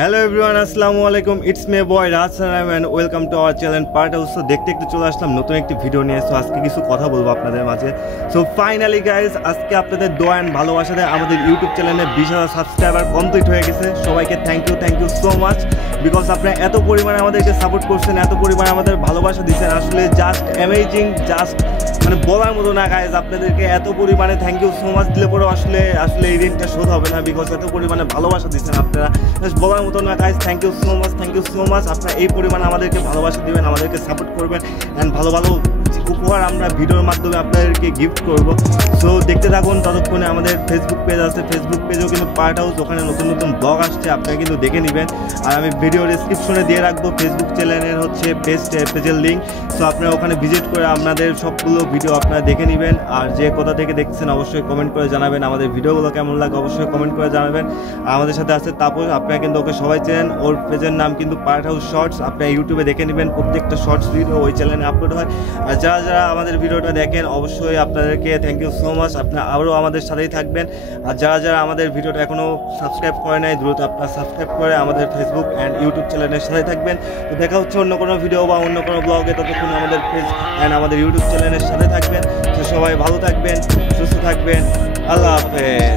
Hello everyone, আসসালামু আলাইকুম। It's মে বয় রাজ সালাম and welcome to our channel part house. তো দেখতে চলে আসলাম নতুন একটি ভিডিও নিয়ে। সো আজকে কিছু কথা বলবো আপনাদের মাঝে। সো ফাইনালি গাইজ, আজকে আপনাদের দোয়া অ্যান্ড ভালোবাসাতে আমাদের ইউটিউব চ্যানেলে 20,000 সাবস্ক্রাইবার কমপ্লিট হয়ে গেছে। সবাইকে thank you so much, because আপনারা এত পরিমাণে আমাদেরকে সাপোর্ট করছেন, এত পরিমাণে আমাদের ভালোবাসা দিচ্ছেন, আসলে জাস্ট অ্যামেজিং, জাস্ট মানে বলার মতো না গাইজ। আপনাদেরকে এত পরিমাণে থ্যাংক ইউ সো মাচ দিলে পরেও আসলে এই ঋণটা শোধ হবে না, বিকজ এত পরিমাণে ভালোবাসা দিচ্ছেন আপনারা, জাস্ট বলার মতো না guys. Thank you so much. আপনারা এই পরিমাণে আমাদেরকে ভালোবাসা দিবেন, আমাদেরকে সাপোর্ট করবেন, অ্যান্ড ভালো উপহার আমরা ভিডিওর মাধ্যমে আপনাদেরকে গিফট করব। সো দেখতে থাকুন। ততক্ষণে আমাদের ফেসবুক পেজ আছে, ফেসবুক পেজেও কিন্তু পার্ট হাউস, ওখানে নতুন নতুন ব্লগ আসছে, আপনারা কিন্তু দেখে নেবেন। আর আমি ভিডিও ডিসক্রিপশনে দিয়ে রাখবো ফেসবুক চ্যানেলের পেজের লিঙ্ক। সো আপনারা ওখানে ভিজিট করে আপনাদের সবগুলো ভিডিও আপনারা দেখে নেবেন। আর যে কোথা থেকে দেখছেন অবশ্যই কমেন্ট করে জানাবেন, আমাদের ভিডিওগুলো কেমন লাগে অবশ্যই কমেন্ট করে জানাবেন। আর আমাদের সাথে আছে তাপস, আপনারা কিন্তু ওকে সবাই চেনেন, ওর পেজের নাম কিন্তু পার্ট হাউস শর্টস। আপনারা ইউটিউবে দেখে নেবেন, প্রত্যেকটা শর্টস ভিডিও ওই চ্যানেলে আপলোড হয়। আর যারা আমাদের ভিডিওটা দেখেন অবশ্যই আপনাদেরকে থ্যাংক ইউ সো মাচ। আপনারা আরও আমাদের সাথেই থাকবেন। আর যারা আমাদের ভিডিওটা এখনও সাবস্ক্রাইব করে নাই, দ্রুত আপনারা সাবস্ক্রাইব করে আমাদের ফেসবুক অ্যান্ড ইউটিউব চ্যানেলের সাথে থাকবেন। তো দেখা হচ্ছে অন্য কোনো ভিডিও বা অন্য কোনো ব্লগে, ততক্ষণ আমাদের পেজ অ্যান্ড আমাদের ইউটিউব চ্যানেলের সাথে থাকবেন। তো সবাই ভালো থাকবেন, সুস্থ থাকবেন। আল্লাহ হাফেজ।